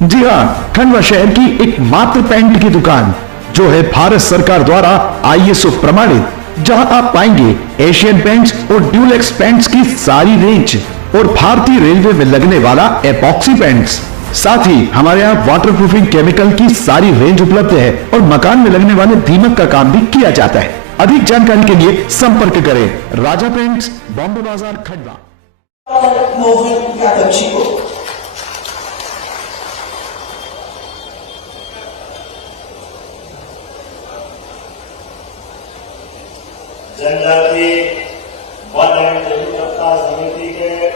जी हाँ, खंडवा शहर की एकमात्र पेंट की दुकान जो है भारत सरकार द्वारा ISO प्रमाणित, जहां आप पाएंगे एशियन पेंट्स और ड्यूलेक्स पेंट्स की सारी रेंज और भारतीय रेलवे में लगने वाला एपॉक्सी पेंट्स। साथ ही हमारे यहाँ वाटरप्रूफिंग केमिकल की सारी रेंज उपलब्ध है और मकान में लगने वाले दीमक का काम भी किया जाता है। अधिक जानकारी के लिए संपर्क करें राजा पेंट्स, बॉम्बे बाजार, खंडवा। जनजाति वन एवं तेंदुपत्ता समिति के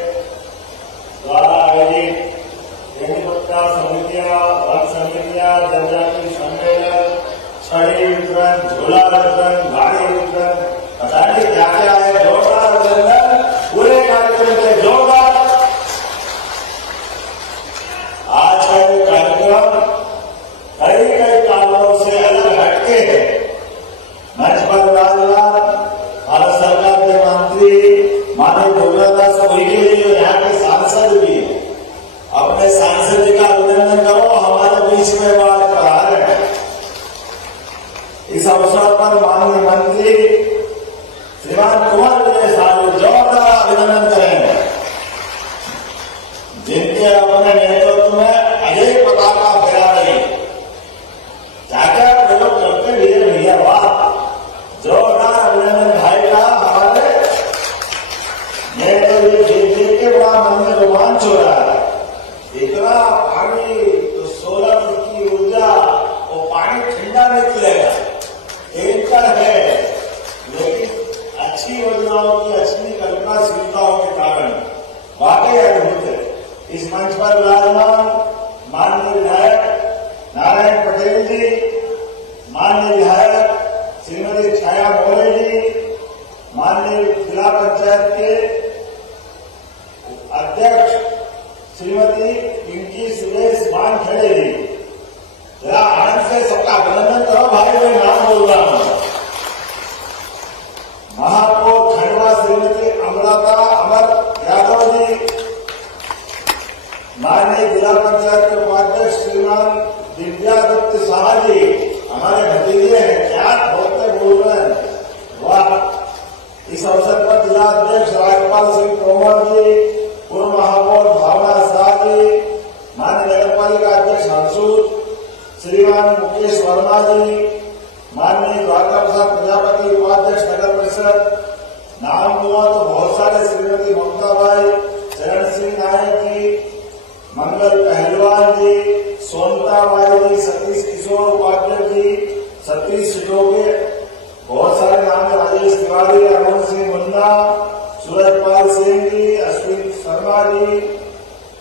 द्वारा आयोजित तेंदुपत्ता समितियां, वन समितियां, जनजाति सम्मेलन, छड़ी वितरण, झोला वितरण, गाड़ी वितरण, पता नहीं क्या क्या है, जोरदार अभिनंदन पूरे कार्यक्रम के जोरदार। आज का ये कार्यक्रम कई कई कारणों से अलग हटके है। मंच पर विराजमान भारत सरकार के मंत्री माननीय दुर्गादास उइके जो यहाँ के सांसद भी है, अपने सांसद जी का अभिनंदन करो, हमारे बीच में बात करा रहे हैं। इस अवसर पर माननीय मंत्री श्रीमान कुंवर विजय साहब जोरदार अभिनंदन करेंगे, जिनके अपने नेतृत्व में अजय पताका फहरा रही क्या क्या प्रयोग करते हुए भैया वाह, जोरदार अभिनंदन भाई का। हमारे मैं तो ये देख के बड़ा मन में रोमांच हो रहा है। इतना पानी तो सोलर की ऊर्जा, वो पानी ठंडा निकलेगा, टैंकर है, लेकिन अच्छी योजनाओं की अच्छी कल्पनाशीलताओं के कारण वाकई अद्भुत है। इस मंच पर विराजमान माननीय विधायक नारायण पटेल जी, माननीय विधायक श्रीमती छाया मोरे जी, माननीय जिला पंचायत के अध्यक्ष श्रीमती पिंकी सुरेश वानखेड़े जी, जरा आनंद से सबका अभिनंदन करो भाई, मैं नाम बोल रहा हूं। महापौर खंडवा श्रीमती अमृता अमर यादव जी, माननीय जिला पंचायत के उपाध्यक्ष श्रीमान दिव्यादत्त शाह जी, हमारे भतीजे हैं, क्या बोलते बोल रहे हैं, वाह। इस अवसर पर जिला अध्यक्ष राजपाल सिंह तोमर जी, पूर्व महापौर भावना शाह जी, माननीय नगर पालिका अध्यक्ष हंसूद, श्रीमान मुकेश वर्मा जी, माननीय द्वारका प्रसाद प्रजापति उपाध्यक्ष नगर परिषद, नाम हुआ तो बहुत सारे, श्रीमती ममता बाई, चरण सिंह नायक जी, मंगल पहलवान जी, सोनता बाई जी, सतीश किशोर उपाध्यक्ष जी, सतीश सिटोगे, बहुत सारे नाम है, राजेश तिवारी, अरुण सिंह मुन्ना, सूरजपाल सिंह जी, अश्विन शर्मा जी।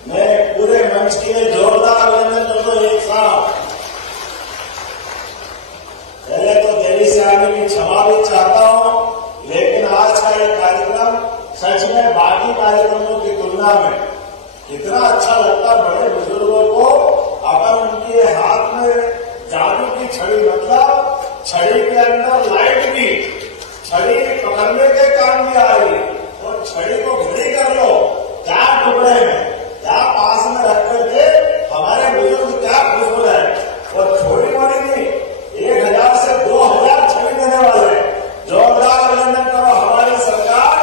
मैं पूरे मंच के लिए जोरदार अभिनंदन करता हूं एक साथ। पहले तो देरी से आने की क्षमा भी चाहता हूं, लेकिन आज का ये कार्यक्रम सच में बाकी कार्यक्रमों की तुलना में कितना अच्छा लगता। बड़े बुजुर्गों को अपन उनके हाथ में जादू की छड़ी, मतलब छड़ी के अंदर लाइट भी, छड़ी पकड़ने के काम भी आ रही, और छड़ी को घड़ी कर लो, क्या टुकड़े में, क्या पास में रख करके हमारे बुजुर्ग क्या खुश हो रहे हैं। और थोड़ी मोड़ी नहीं, 1000 से 2000 छड़ी देने वाले। जोरदार अभिनंदन करो हमारी सरकार,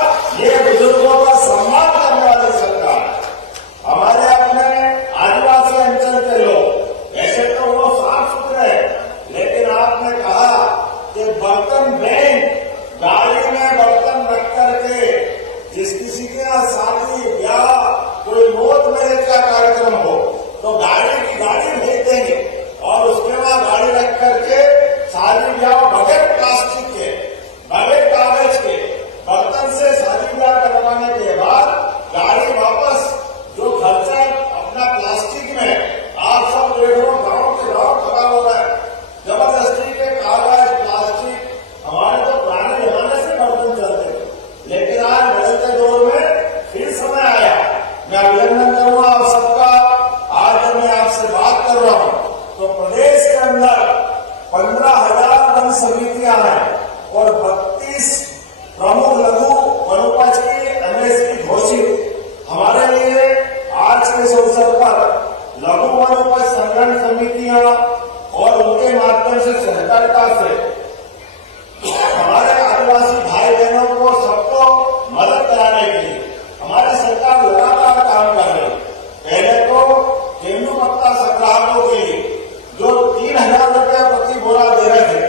ये बुजुर्गों का सम्मान करने वाली सरकार। हमारे अपने आदिवासी अंचल के लोग वैसे तो वो साफ सुथरे, लेकिन आपने कहा कि बर्तन बैंक, गाड़ी में बर्तन रख करके जिस किसी के यहाँ शादी ब्याह कोई मौत मेरे का कार्यक्रम हो तो गाड़ी की गाड़ी भेज देंगे, और उसके बाद गाड़ी रख करके शादी ब्याह बगैर प्लास्टिक के, बगैर कागज के बर्तन से शादी ब्याह करवाने के बाद गाड़ी वापस जो खर्चा अपना प्लास्टिक में, आप सब देखो गांव के गांव खड़ा हो रहा है, जबरदस्ती के कागज प्लास्टिक। हमारे तो पुराने जमाने से बर्तन चलते थे, लेकिन आज बदलते दौर में फिर समय आया। मैं अभिनंदन करूंगा आप सबका। आज जब मैं आपसे बात कर रहा हूं तो प्रदेश के अंदर 15,000 वन समितियां हैं और 32 प्रमुख लघु वनोपज की MSP घोषित। हमारे लिए आज के इस अवसर पर लघु वनोपज में संगठन समितियां और उनके माध्यम से सहकारिता से हमारे आदिवासी भाई बहनों को सबको मदद कराने के लिए हमारी सरकार लगातार काम कर रही है। पहले तो तेंदुपत्ता संग्राहकों के लिए जो 3,000 रुपया प्रति बोरा दे रहे थे,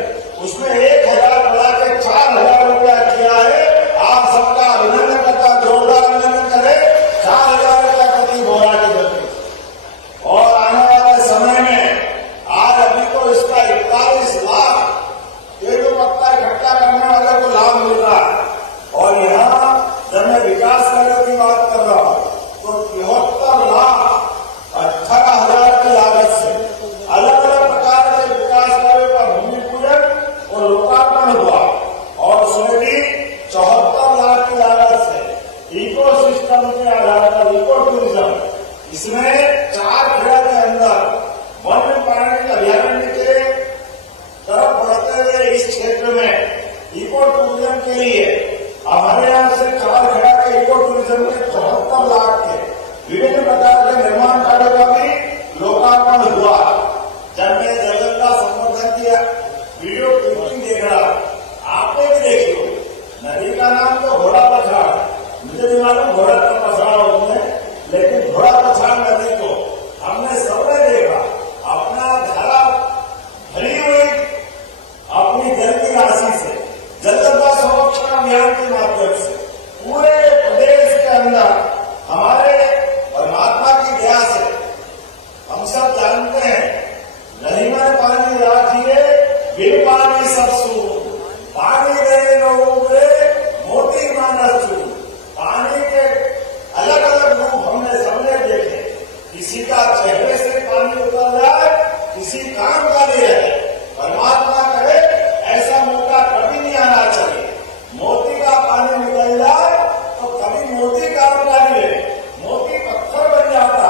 उसमें 1,000 बढ़ा के 4,000 रुपया किया है। आप सबका अभिनंदन करता, जोरदार अभिनंदन करें। 4,000 रुपया प्रति बोरा की गति और आने वाले समय में आज अभी तो इसका 41 लाख तेंदुपत्ता इकट्ठा करने वाले को लाभ मिल रहा है। और यहाँ जब मैं विकास कार्यों की बात कर रहा हूँ तो 73 लाख 18,000 की लागत से अलग अलग प्रकार के विकास कार्यों का भूमि पूजन और लोकार्पण हुआ और उसमें भी 74 लाख की लागत से इको सिस्टम के आधार पर इको टूरिज्म, इसमें 4 खेड़ा के अंदर वन्य प्राणी अभयारण्य के तरफ बढ़ते हुए इस क्षेत्र में इको टूरिज्म के लिए हमारे यहाँ से 4 खेड़ा के इको टूरिज्म के 74 लाख के विभिन्न प्रकार के निर्माण कार्यों का भी लोकार्पण हुआ। जब मैं जंगल का संवर्धन किया वीडियो क्लिपिंग देख रहा, आपने भी देखी हो। नदी का नाम तो घोड़ा पछाड़, मुझे नहीं मालूम घोड़ा का पछाड़ होते हैं, लेकिन घोड़ा पछाड़ नदी को हमने सबने देखा। अपना धारा भरी हुई अपनी जल की राशि से जलगंगा संरक्षण अभियान के माध्यम से पूरे प्रदेश के अंदर हमारे परमात्मा की दया से हम सब जानते हैं, नहीं में पानी राखिए बिन पानी सब सूख, पानी गए लोगों के मोती मानस छू। पानी के अलग अलग रूप हमने सबने देखे, किसी का चेहरे से पानी उतर जाए, किसी काम का लिए है। परमात्मा करे ऐसा मौका कभी नहीं आना चाहिए। मोती का पानी निकल जाए तो कभी मोती काम का नहीं है, मोती पत्थर बन जाता।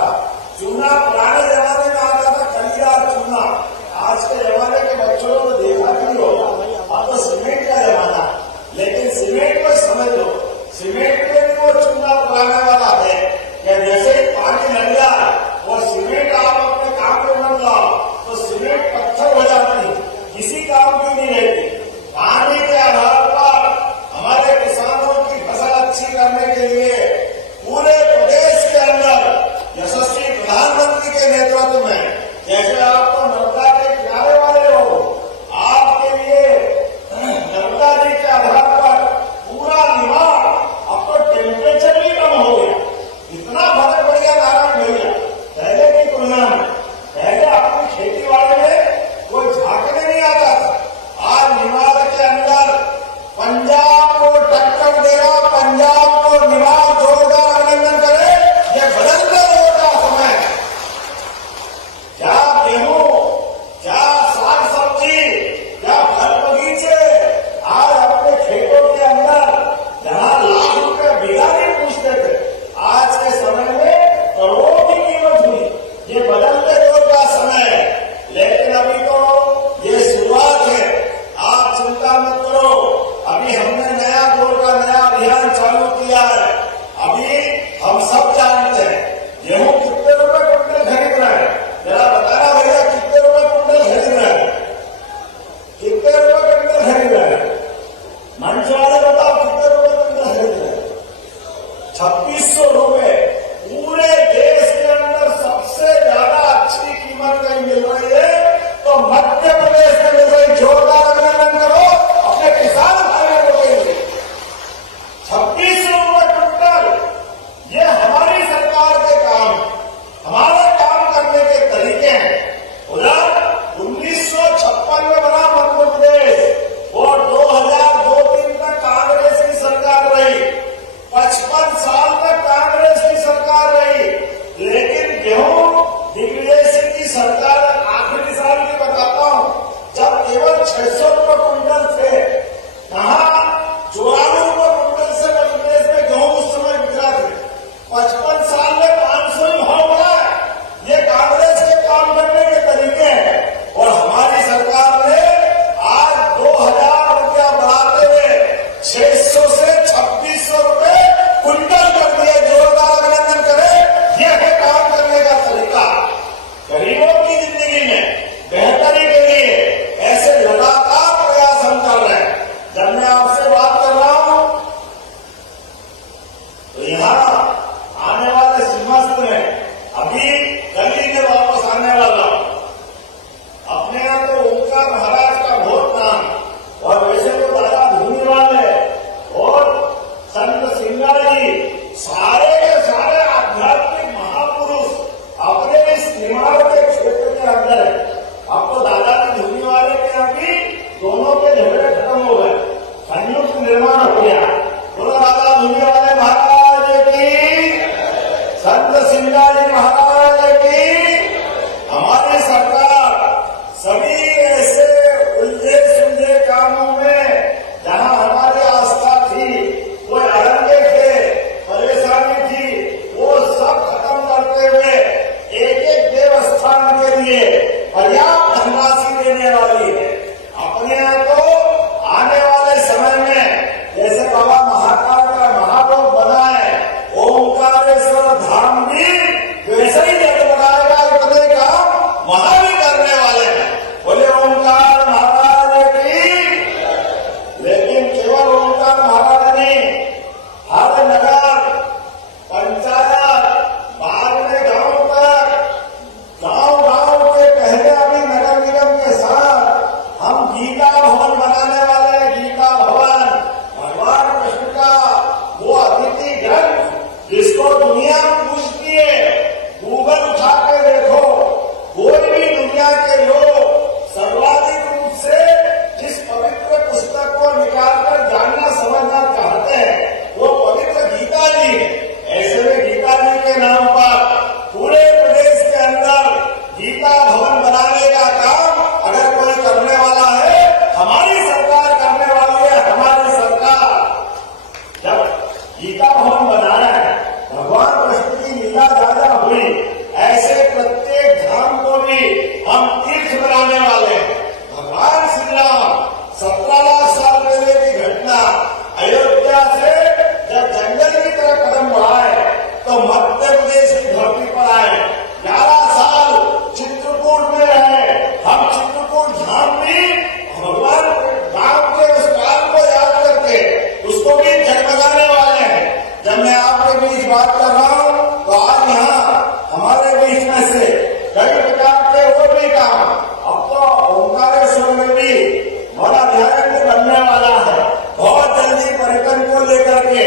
चूना पुराने जमाने में आता था, खलिया चूना। आज के जमाने के बच्चों को देखा नहीं होगा, अब तो सीमेंट का जमाना। लेकिन सीमेंट को समझ लो, सीमेंट में भी वो चूना पुराने वाला है कि जैसे ही पानी लग जाए वो सीमेंट आप अपने काम में मत लाओ तो सीमेंट पत्थर हो जाती है, किसी काम की नहीं रहती। पानी के आधार पर हमारे किसानों की फसल अच्छी करने के लिए पूरे प्रदेश के अंदर यशस्वी प्रधानमंत्री के नेतृत्व में, जैसे आप तो नर्मदा के किनारे वाले हो, आपके लिए नर्मदा जी के आधार पर पूरा निवार, अब तो टेम्परेचर भी कम हो गया। इतना फर्क पड़ गया नारायण भैया पहले की तुलना में। पहले अपनी खेती बाड़ी में कोई झांकने नहीं आता था, आज निवार के अंदर पंजाब को टक्कर दे रहा। पंजाब को निवार जोरदार अभिनंदन करे। ये बदलते हुए का समय, क्या गेहूं, क्या साग सब्जी, क्या फल बगीचे, आज अपने खेतों के अंदर जहां लाख रुपए बीघा नहीं पूछते थे, आज के समय में करोड़ों की कीमत हुई। ये बदलते दौर का समय है, लेकिन अभी तो ये शुरुआत है। आप चिंता मत करो, अभी हमने नया दौर का नया अभियान चालू किया है। अभी हम सब जानते हैं गेहूं कितने रुपए कुंटल खरीद रहे हैं, जरा बताना भैया कितने रुपए कुंटल खरीद रहे हैं, कितने रुपए कुंटल खरीद रहे हैं? मंच वाले बताओ कितने रुपए कुंटल खरीद रहे हैं? 2600 रुपए। पूरे देश के अंदर सबसे ज्यादा अच्छी कीमत कहीं मिल रही है तो मध्य प्रदेश में मिल रही। जोरदार अभिनंदन करो अपने किसान भाइयों के लिए। 2600 रुपए कुंटल, ये हमारी सरकार के काम, हमारे काम करने के तरीके हैं। उधर 1956 में बना मध्य प्रदेश और 2002-03 तक कांग्रेस की सरकार रही, 55 साल तक कांग्रेस की सरकार रही। लेकिन गेहूं दिग्विजय सिंह की सरकार आखिरी साल की बताता हूं, जब केवल 600 रुपए कुंटल थे, कहा 94 रुपए कुंटल से प्रदेश में गेहूं उस समय बिका थे। 55 साल में 500 ही भाव बढ़ा है। ये कांग्रेस के काम करने के तरीके हैं। और हमारी सरकार ने आज 2000 रुपया बढ़ाते हुए 600 से 2600 रुपए कुंटल कर दिए। जोरदार अभिनंदन करें, यह है काम करने का तरीका। गरीबों गीता भवन बनाने का काम अगर कोई करने वाला है, हमारी सरकार करने वाली है। हमारी सरकार जब गीता भवन बनाया है, भगवान कृष्ण की लीला ज्यादा हुई, ऐसे प्रत्येक धाम को भी हम तीर्थ बनाने वाले हैं। भगवान श्री राम 17 लाख साल पहले की घटना, अयोध्या से जब जंगल की तरफ कदम बढ़ाए तो मध्य प्रदेश की धरती पर आए। 11 साल चित्रकूट में रहे। हम चित्रकूट धाम भी भगवान राम के उस काल को याद करके उसको भी जगमगाने वाले हैं। जब मैं आपके बीच बात कर रहा हूं तो आज यहाँ हमारे बीच में से कई प्रकार के और भी काम, अब तो ओंकारेश्वर में भी बड़ा ध्यान बनने वाला है। बहुत जल्दी पर्यटन को लेकर के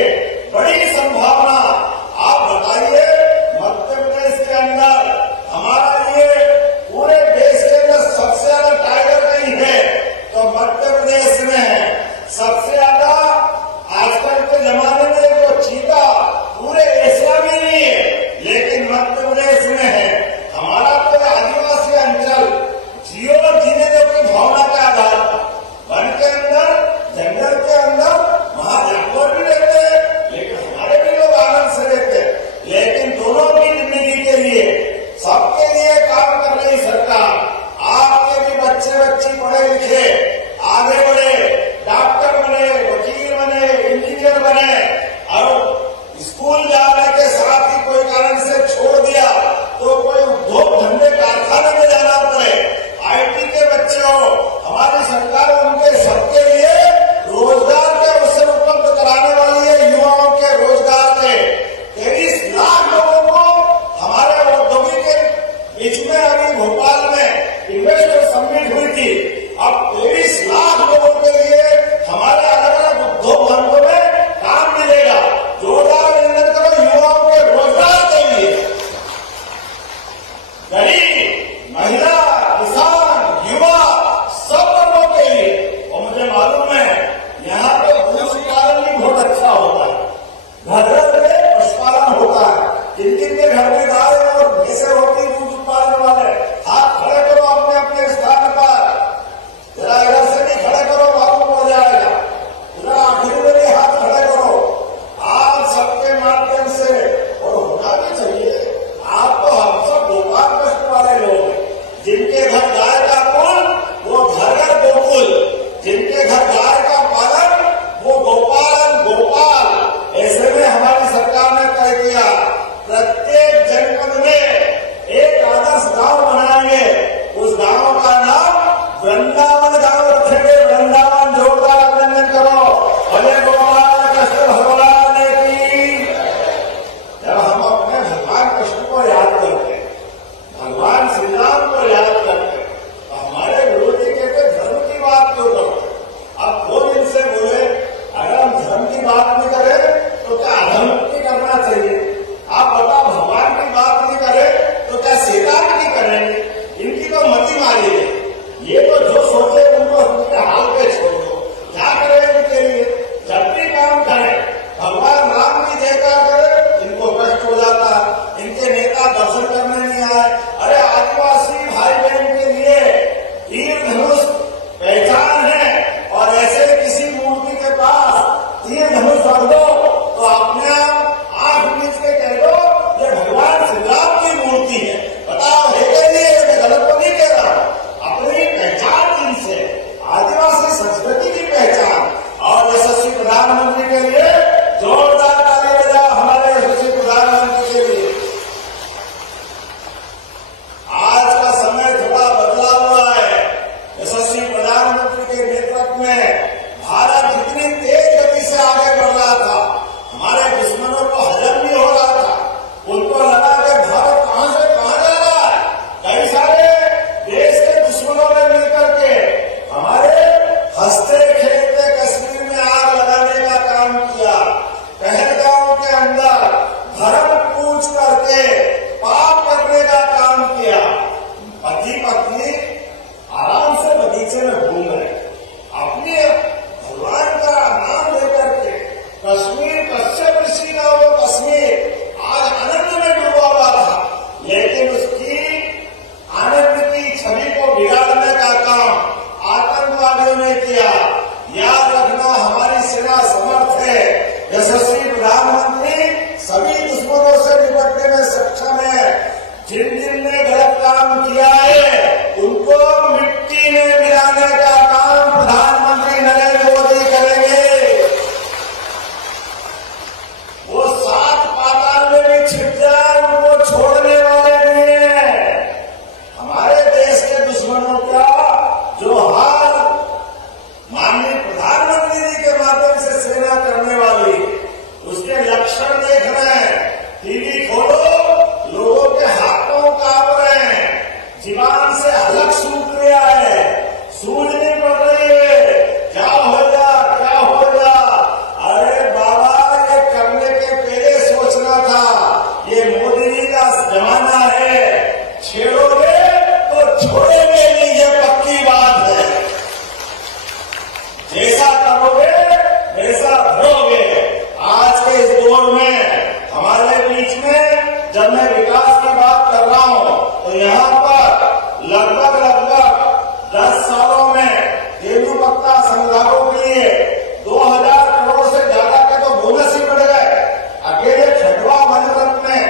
बड़ी संभावना। आप बताइए, मध्य प्रदेश के अंदर हमारा ये पूरे देश के अंदर सबसे ज्यादा टाइगर कहीं है तो मध्य प्रदेश में है। सबसे ज्यादा आजकल के जमाने में जो चीता पूरे एशिया में नहीं है, लेकिन मध्य प्रदेश में है। हमारा तो आदिवासी अंचल जियो जीने की भावना का आधार वन के अंदर, जंगल के अंदर वहां जानवर भी रहते हैं, लेकिन हमारे भी लोग आनंद से रहते हैं। लेकिन दोनों की जिंदगी के लिए, सबके लिए काम कर रही सरकार। आपके भी बच्चे बच्ची पढ़े लिखे आगे बढ़े, डॉक्टर बने, वकील बने, इंजीनियर बने, और स्कूल जाने के साथ ही कोई कारण से छोड़ दिया तो कोई उद्योग धंधे कारखाने में जाना पड़े, आईटी के बच्चे हो, हमारी सरकार उनके सबके लिए रोजगार के अवसर उपलब्ध कराने वाली है। युवाओं के रोजगार के 23 लाख लोगों को हमारे औद्योगिक के बीच में अभी भोपाल में इन्वेस्टर समिट हुई थी। अब 23 लाख लोगों के लिए हमारे अलग अलग उद्योग धंधों में काम मिलेगा। जोरदार अभिनंदन करो युवाओं के रोजगार के लिए। गरीब, महिला, किसान, युवा, सब वर्गों के लिए। और मुझे मालूम है यहाँ पे दूध उत्पादन भी बहुत अच्छा होता है। घर घर में पशुपालन होता है। जिन जिन के घर में गाय और भैंसे होती दूध उत्पादन वाले, हाथ खड़े करो अपने अपने स्थान पर। जरा इधर से भी खड़े करो, मालूम हो जाएगा। जरा आखिर में भी हाथ खड़े करो। आप सबके माध्यम से, और होना भी चाहिए, आप तो हम सब गोपाल कृष्ण वाले लोग हैं। जिनके घर गाय का कुल वो घर घर गोकुल, जिनके घर गाय का पालन वो गोपालन गोपाल। ऐसे में हमारी सरकार ने तय किया प्रत्येक जनपद में एक आदर्श गांव बनाएंगे। उस गांव का नाम वृंदावन गांव रखेंगे। वृंदावन। जोरदार अभिनंदन करो। भले गोपाल कृष्ण भगवान की। जब हम अपने भगवान कृष्ण को याद करते हैं, भगवान श्री राम को याद करते जुबान से हलक सूख गया है, सूझनी पड़ रही है, क्या होगा क्या होगा। अरे बाबा, ये करने के पहले सोचना था। ये मोदी जी का जमाना है, छेड़ोगे तो छोड़ेंगे नहीं, ये पक्की बात है। जैसा करोगे वैसा भरोगे। आज के इस दौर में हमारे बीच में जब मैं विकास की बात कर रहा हूं तो यहां पर लगभग 10 सालों में तेंदुपत्ता संग्रामों के लिए 2000 करोड़ से ज्यादा के तो बोनस ही बढ़ गए। अकेले खटवा मनोरथ में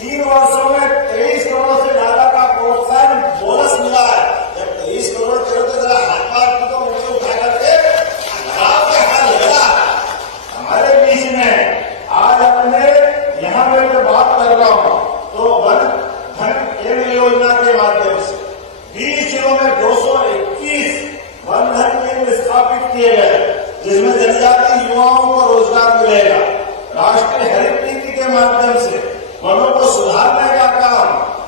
3 वर्षों में 23 करोड़ से ज्यादा का प्रोत्साहन बोनस मिला है। जब 23 करोड़ करो तो जरा हाथ पाथ की तो मुझे उठा करके आपके हाथ लगा। हमारे बीच में आज अपने यहाँ में मैं बात कर रहा हूँ तो वन धन केंद्र योजना के माध्यम से 20 जिलों में 221 वन धन केंद्र स्थापित किए गए, जिसमें जनजाति युवाओं को रोजगार मिलेगा। राष्ट्रीय हरित नीति के माध्यम से वनों को सुधारने का काम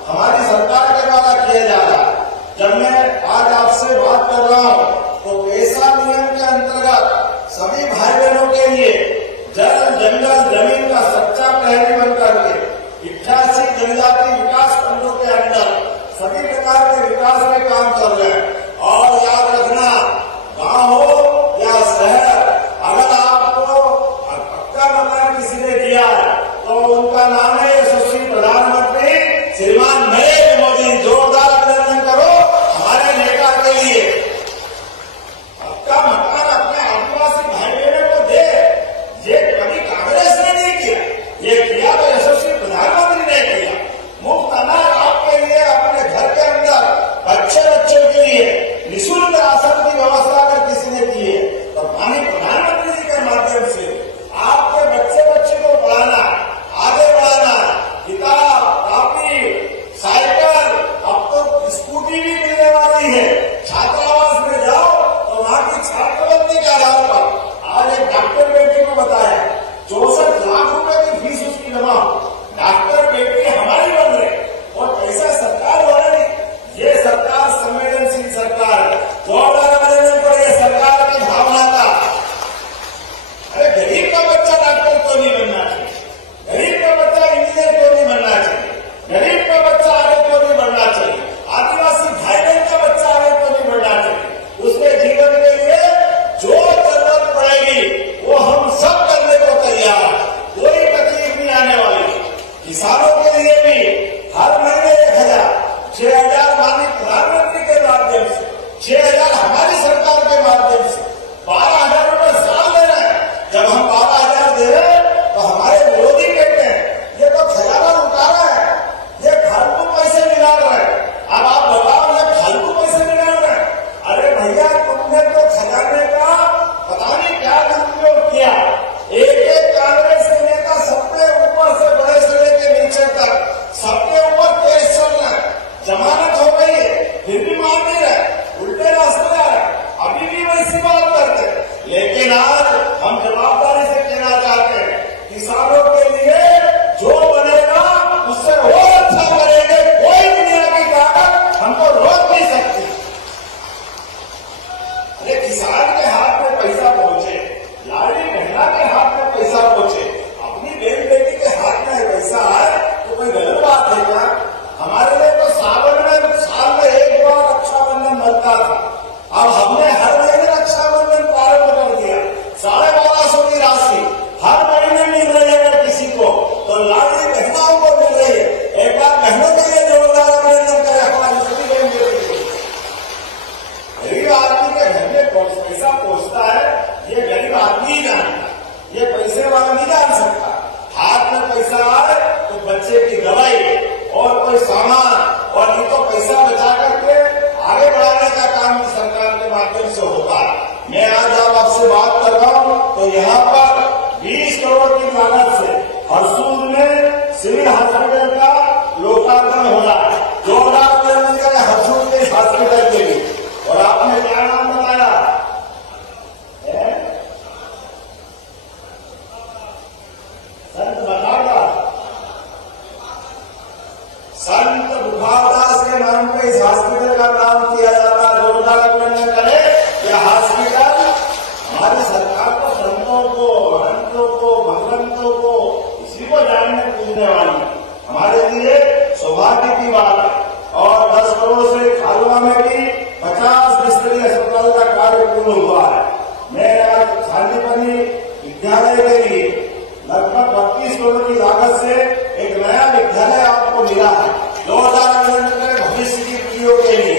हमारी सरकार के द्वारा किया जा रहा है। जब मैं आज आपसे बात कर रहा हूँ तो पैसा नियम के अंतर्गत सभी भाई बहनों के लिए जल जंगल जमीन का सच्चा प्रहरी बनकर के 88 जनजाति विकास खंडों के अंदर सभी प्रकार के विकास में काम कर रहे हैं। और याद रखना, गांव हो या शहर, अगर आपको पक्का मकान किसी ने दिया है तो उनका नाम है यशस्वी प्रधानमंत्री श्रीमान नरेंद्र मोदी। जोरदार अभिनंदन करो हमारे नेता के लिए। पक्का मकान अपने आदिवासी भाई बहनों को दे, ये कभी कांग्रेस ने नहीं किया, ये किया तो यशस्वी प्रधानमंत्री ने किया। मुफ्त अनाज आपके लिए अपने घर के अंदर बच्चों के लिए निःशुल्क राशन की व्यवस्था अगर किसी ने की है तो माननीय प्रधानमंत्री जी के माध्यम से आपके बच्चे को पढ़ाना, आगे बढ़ाना, किताब कॉपी साइकिल, अब तो स्कूटी भी मिलने वाली है। छात्रावास में जाओ तो वहां की छात्रवृत्ति के आधार पर आज एक डॉक्टर बेटी को बताया 64 लाख रुपए की फीस उसकी जमा। डॉक्टर बेटी हमारी बन रही और पैसा सरकार वाला नहीं। ये सरकार संवेदनशील सरकार है। जोरदार अभिनंदन करो ये सरकार की भावना का। अरे गरीब का बच्चा डॉक्टर क्यों नहीं बनना चाहिए, गरीब का बच्चा इंजीनियर क्यों नहीं बनना चाहिए, गरीब का बच्चा आगे क्यों नहीं बढ़ना चाहिए, आदिवासी भाई बहन का बच्चा आगे क्यों नहीं बढ़ना चाहिए। उसके जीवन के लिए जो जरूरत पड़ेगी वो हम सब करने को तैयार, कोई तकलीफ नहीं आने वाली। किसानों के लिए भी हर महीने 1000, 6000 माननीय प्रधानमंत्री के माध्यम से, 6000 हमारी सरकार के माध्यम से, 12,000 रुपए साल ले रहे हैं। जब हम 12,000 दे रहे हैं तो हमारे विरोधी कहते हैं ये तो खजाना लुटा रहा है, ये फालतू पैसे निकाल रहे हैं। अब आप बताओ ये फालतू पैसे निकाल रहे हैं। अरे भैया, तुमने तो खजाने का पता नहीं क्या दुरुपयोग किया। एक कांग्रेस के नेता सबके ऊपर से बड़े से लेके नीचे तक सबके ऊपर केस चल रहा है, जमानत हो गई है, फिर भी मान नहीं रहे, उल्टे रास्ते आ रहे, अभी भी वैसी बात करते। लेकिन आज हम जवाबदारी से कहना चाहते हैं, किसानों के लिए जो बनेगा उससे और अच्छा करेंगे। कोई दुनिया की ताकत हमको रोक नहीं सकती। अरे किसान के हाथ में पैसा पहुंचे, लाड़ी बहना के हाथ में पैसा पहुंचे, अपनी बहन बेटी के हाथ में पैसा आए तो कोई गलत बात है क्या। हमारे लिए तो सावन में साल में एक बार रक्षाबंधन बनता था, अब हमने हर महीने रक्षाबंधन प्रारंभ कर दिया। 1250 की राशि हर महीने मिल रही है किसी को, तो लाड़ी बहनों को मिल रही है। एक बार बहनों के लिए जोरदार अभिनंदन करें हमारी सभी बहन बेटी को। गरीब आदमी के घर में पैसा पहुंचता है, ये गरीब आदमी ही जानता, ये पैसे वाला नहीं जान सकता। हाथ में पैसा आए तो बच्चे की दवाई और कोई सामान, और नहीं तो पैसा बचा करके आगे बढ़ाने का काम सरकार के माध्यम से होता है। मैं आज आपसे बात कर रहा हूं तो यहाँ पर 20 करोड़ की लागत से हरसूद में सिविल हॉस्पिटल का लोकार्पण हो रहा है। जोरदार अभिनंदन करें हरसूद के हॉस्पिटल के लिए। और आपने क्या नाम बताया? संत संत बुखारदास के नाम पे इस हॉस्पिटल का नाम किया जाता है, जोरदार अभिनंदन करें। यह हॉस्पिटल हमारी सरकार को, संतों को, महंतों को, भगवंतों को, इसी को जानने पूछने वाली हमारे लिए सौभाग्य की बात है। और 10 करोड़ से खालवा में भी 50 बिस्तरी अस्पताल का कार्य पूर्ण हुआ है। मैं आज खालीपनी विद्यालय के लिए लगभग 32 करोड़ की लागत से एक नया विद्यालय आपको मिला है। जोरदार अभिनंदन करें भविष्य की पीढ़ियों के लिए।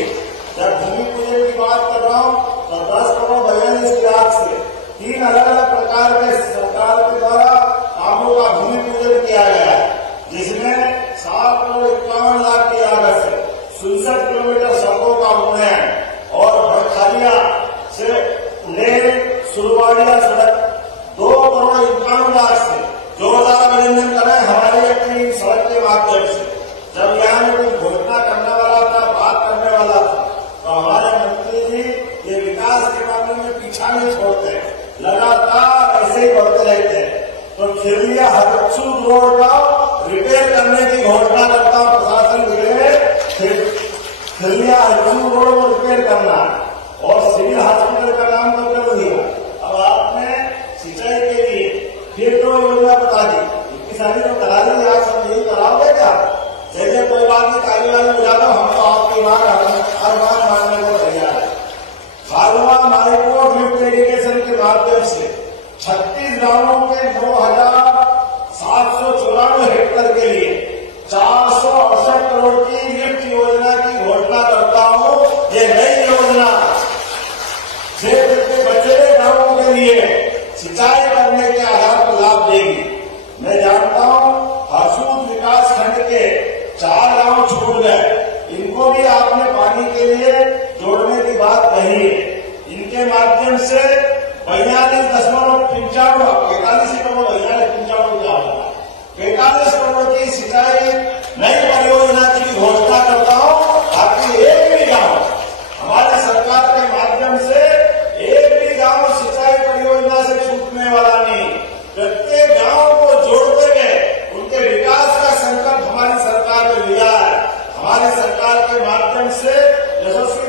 जब भूमि पूजन की बात कर रहा हूं तो 10 करोड़ 42 लाख से 3 अलग अलग प्रकार के सरकार के द्वारा कामों का भूमि पूजन किया गया है, जिसमें 7 करोड़ 51 लाख की लागत से 67 किलोमीटर सड़कों का उन्नयन और भटखालिया से लेन सुरवाड़िया सड़क 2 करोड़ 51 लाख से जोरदार अभिनंदन करें हमारे अपनी सड़क के माध्यम से। जब यहाँ में कोई घोषणा करने वाला था, बात करने वाला था, तो हमारे मंत्री जी ये विकास के मामले में पीछा नहीं छोड़ते, लगातार ऐसे ही बढ़ते रहते हैं। तो खिरलिया हरसूद रोड का रिपेयर करने की घोषणा करता हूं प्रशासन के, खिरलिया हरसूद रोड को रिपेयर करना और सिविल हॉस्पिटल का नाम तो कर दिया। अब आपने सिंचाई के लिए फिर तो योजना बता दी, इतनी सारी जो करा दी, आप सब यही कराओगे क्या? चलिए कोई बात नहीं, कार्यवाही बुला दो, हम तो आपकी मांग हर बार मानने को तैयार है। खालवा माइक्रो ड्रिप इरिगेशन के माध्यम से 36 गांवों के 9,794 हेक्टेयर के लिए 468 करोड़ की लिफ्ट योजना की घोषणा करता हूं। ये नई योजना क्षेत्र के बचे गांवों के लिए सिंचाई करने के आधार पर लाभ देगी। मैं जानता हूं हरसूद विकास खंड के 4 गांव छूट गए, इनको भी आपने पानी के लिए जोड़ने की बात कही है। इनके माध्यम से 42.95 45 करोड़ की सिंचाई नई परियोजना की घोषणा करता हूं, ताकि एक भी गांव हमारे सरकार के माध्यम से एक भी गांव सिंचाई परियोजना से छूटने वाला नहीं। प्रत्येक गांव को जोड़ते हुए उनके विकास का संकल्प हमारी सरकार ने लिया है। हमारी सरकार के माध्यम से यशस्वी